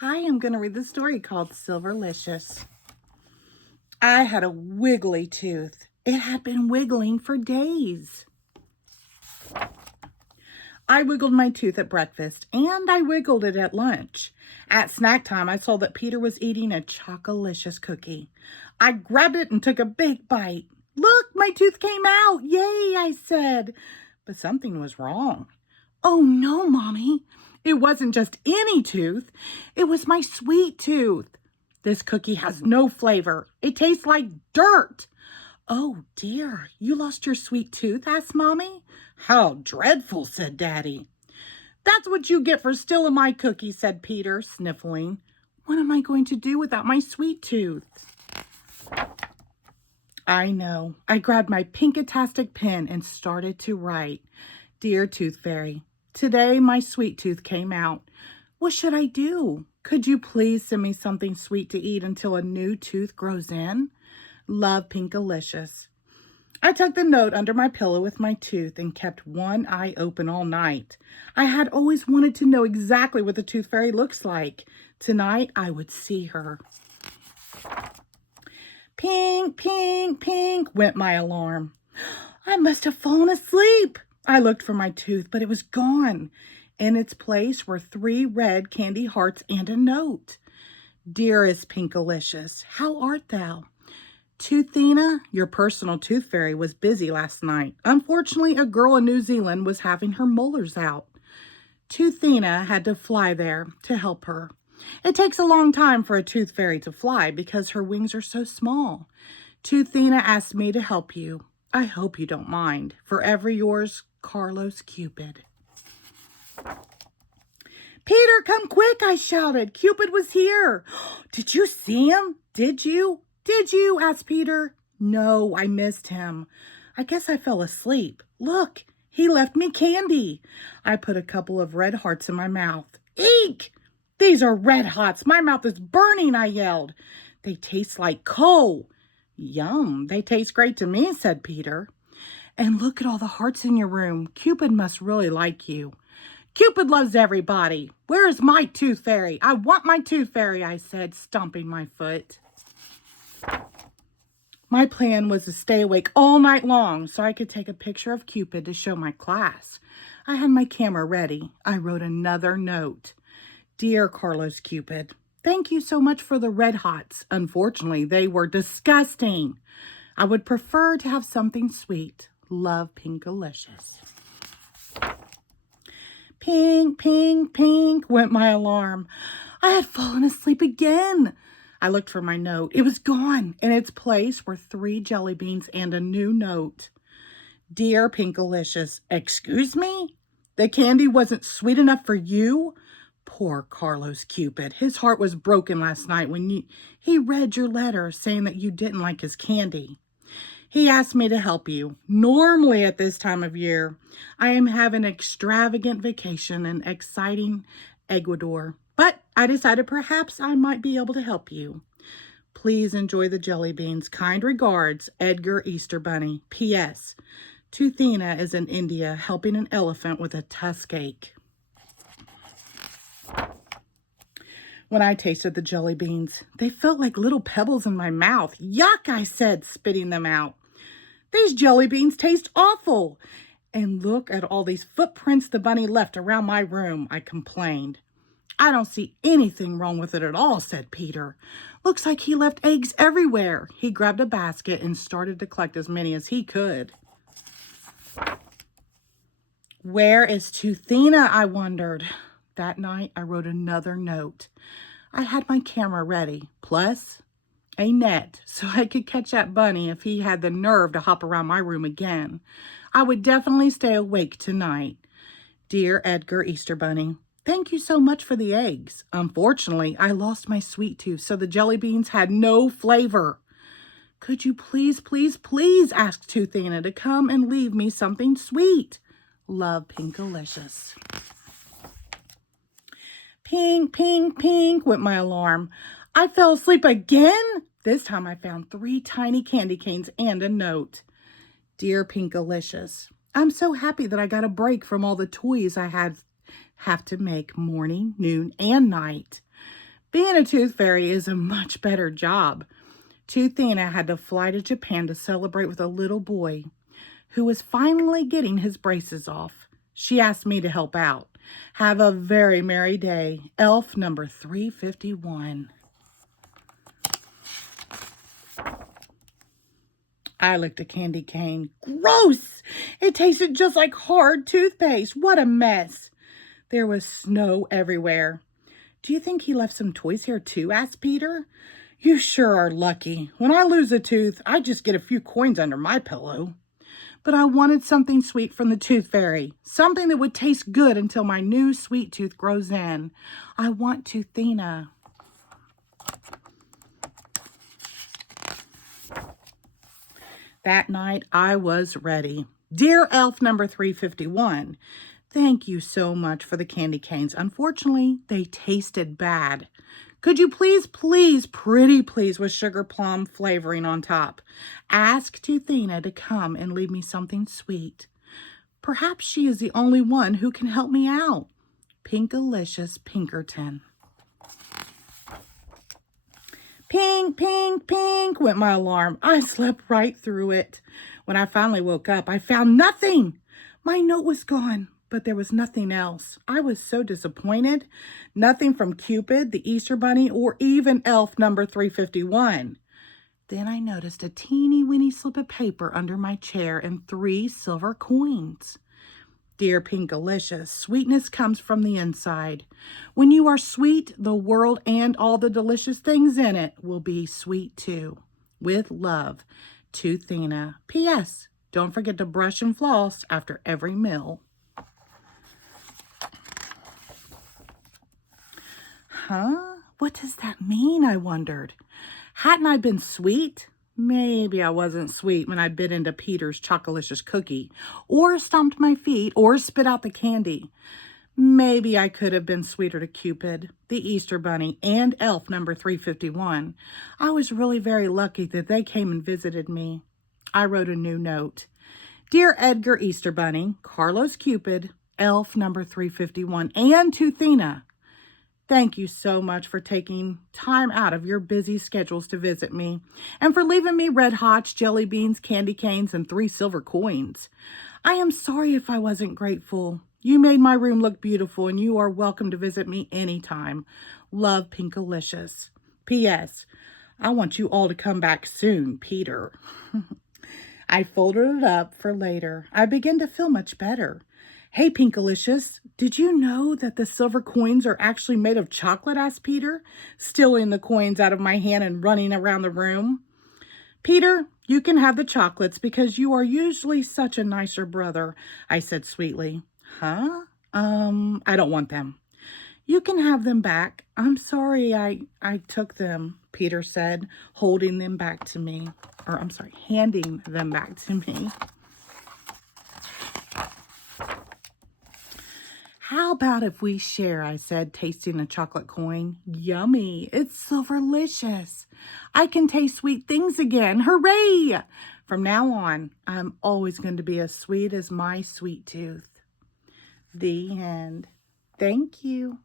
Hi, I'm going to read the story called Silverlicious. I had a wiggly tooth. It had been wiggling for days. I wiggled my tooth at breakfast and I wiggled it at lunch. At snack time, I saw that Peter was eating a Chocolicious cookie. I grabbed it and took a big bite. Look, my tooth came out. Yay, I said. But something was wrong. Oh no, Mommy. It wasn't just any tooth. It was my sweet tooth. This cookie has no flavor. It tastes like dirt. Oh dear, you lost your sweet tooth? Asked Mommy. How dreadful, said Daddy. That's what you get for stealing my cookie, said Peter, sniffling. What am I going to do without my sweet tooth? I know. I grabbed my Pinkatastic pen and started to write. Dear Tooth Fairy, today my sweet tooth came out. What should I do? Could you please send me something sweet to eat until a new tooth grows in? Love, Pinkalicious. I tucked the note under my pillow with my tooth and kept one eye open all night. I had always wanted to know exactly what the Tooth Fairy looks like. Tonight I would see her. Pink, pink, pink, went my alarm. I must have fallen asleep. I looked for my tooth, but it was gone. In its place were 3 red candy hearts and a note. Dearest Pinkalicious, how art thou? Toothina, your personal tooth fairy, was busy last night. Unfortunately, a girl in New Zealand was having her molars out. Toothina had to fly there to help her. It takes a long time for a tooth fairy to fly because her wings are so small. Toothina asked me to help you. I hope you don't mind. Forever yours, Carlos Cupid. Peter, come quick, I shouted. Cupid was here. Did you see him? Did you? Did you? Asked Peter. No, I missed him. I guess I fell asleep. Look, he left me candy. I put a couple of red hearts in my mouth. Eek! These are red hots. My mouth is burning, I yelled. They taste like coal. Yum, they taste great to me, said Peter. And look at all the hearts in your room. Cupid must really like you. Cupid loves everybody. Where is my tooth fairy? I want my tooth fairy, I said, stomping my foot. My plan was to stay awake all night long so I could take a picture of Cupid to show my class. I had my camera ready. I wrote another note. Dear Carlos Cupid, thank you so much for the red hots. Unfortunately, they were disgusting. I would prefer to have something sweet. Love, Pinkalicious. Pink, pink, pink, went my alarm. I had fallen asleep again. I looked for my note. It was gone. In its place were 3 jelly beans and a new note. Dear Pinkalicious, excuse me? The candy wasn't sweet enough for you? Poor Carlos Cupid. His heart was broken last night when he read your letter saying that you didn't like his candy. He asked me to help you. Normally at this time of year, I am having an extravagant vacation in exciting Ecuador, but I decided perhaps I might be able to help you. Please enjoy the jelly beans. Kind regards, Edgar Easter Bunny. P.S. Toothina is in India helping an elephant with a tusk ache. When I tasted the jelly beans, they felt like little pebbles in my mouth. Yuck, I said, spitting them out. These jelly beans taste awful. And look at all these footprints the bunny left around my room, I complained. I don't see anything wrong with it at all, said Peter. Looks like he left eggs everywhere. He grabbed a basket and started to collect as many as he could. Where is Toothina? I wondered. That night, I wrote another note. I had my camera ready, plus a net, so I could catch that bunny if he had the nerve to hop around my room again. I would definitely stay awake tonight. Dear Edgar Easter Bunny, thank you so much for the eggs. Unfortunately, I lost my sweet tooth, so the jelly beans had no flavor. Could you please, please, please ask Toothina to come and leave me something sweet? Love, Pinkalicious. Pink, pink, pink, went my alarm. I fell asleep again. This time I found 3 tiny candy canes and a note. Dear Pinkalicious, I'm so happy that I got a break from all the toys I have to make morning, noon, and night. Being a tooth fairy is a much better job. Toothina had to fly to Japan to celebrate with a little boy who was finally getting his braces off. She asked me to help out. Have a very merry day. Elf number 351. I licked a candy cane. Gross! It tasted just like hard toothpaste. What a mess. There was snow everywhere. Do you think he left some toys here too? Asked Peter. You sure are lucky. When I lose a tooth, I just get a few coins under my pillow. But I wanted something sweet from the tooth fairy. Something that would taste good until my new sweet tooth grows in. I want Toothina. That night, I was ready. Dear Elf number 351, thank you so much for the candy canes. Unfortunately, they tasted bad. Could you please, pretty please, with sugar plum flavoring on top, ask Toothina to come and leave me something sweet? Perhaps she is the only one who can help me out. Pinkalicious Pinkerton. Pink, pink, pink went my alarm. I slept right through it. When I finally woke up, I found nothing. My note was gone, but there was nothing else. I was so disappointed. Nothing from Cupid, the Easter Bunny, or even Elf number 351. Then I noticed a teeny weeny slip of paper under my chair and 3 silver coins. Dear Pinkalicious, sweetness comes from the inside. When you are sweet, the world and all the delicious things in it will be sweet too. With love, Toothina. P.S. Don't forget to brush and floss after every meal. Huh? What does that mean, I wondered. Hadn't I been sweet? Maybe I wasn't sweet when I bit into Peter's Chocolicious cookie, or stomped my feet, or spit out the candy. Maybe I could have been sweeter to Cupid, the Easter Bunny, and Elf number 351. I was really very lucky that they came and visited me. I wrote a new note. Dear Edgar Easter Bunny, Carlos Cupid, Elf number 351, and Toothina, thank you so much for taking time out of your busy schedules to visit me and for leaving me red hots, jelly beans, candy canes, and 3 silver coins. I am sorry if I wasn't grateful. You made my room look beautiful and you are welcome to visit me anytime. Love, Pinkalicious. P.S. I want you all to come back soon, Peter. I folded it up for later. I began to feel much better. Hey, Pinkalicious, did you know that the silver coins are actually made of chocolate? Asked Peter, stealing the coins out of my hand and running around the room. Peter, you can have the chocolates because you are usually such a nicer brother, I said sweetly. Huh? I don't want them. You can have them back. I'm sorry I took them, Peter said, holding them back to me. Handing them back to me. How about if we share, I said, tasting a chocolate coin. Yummy. It's Silverlicious. I can taste sweet things again. Hooray! From now on, I'm always going to be as sweet as my sweet tooth. The end. Thank you.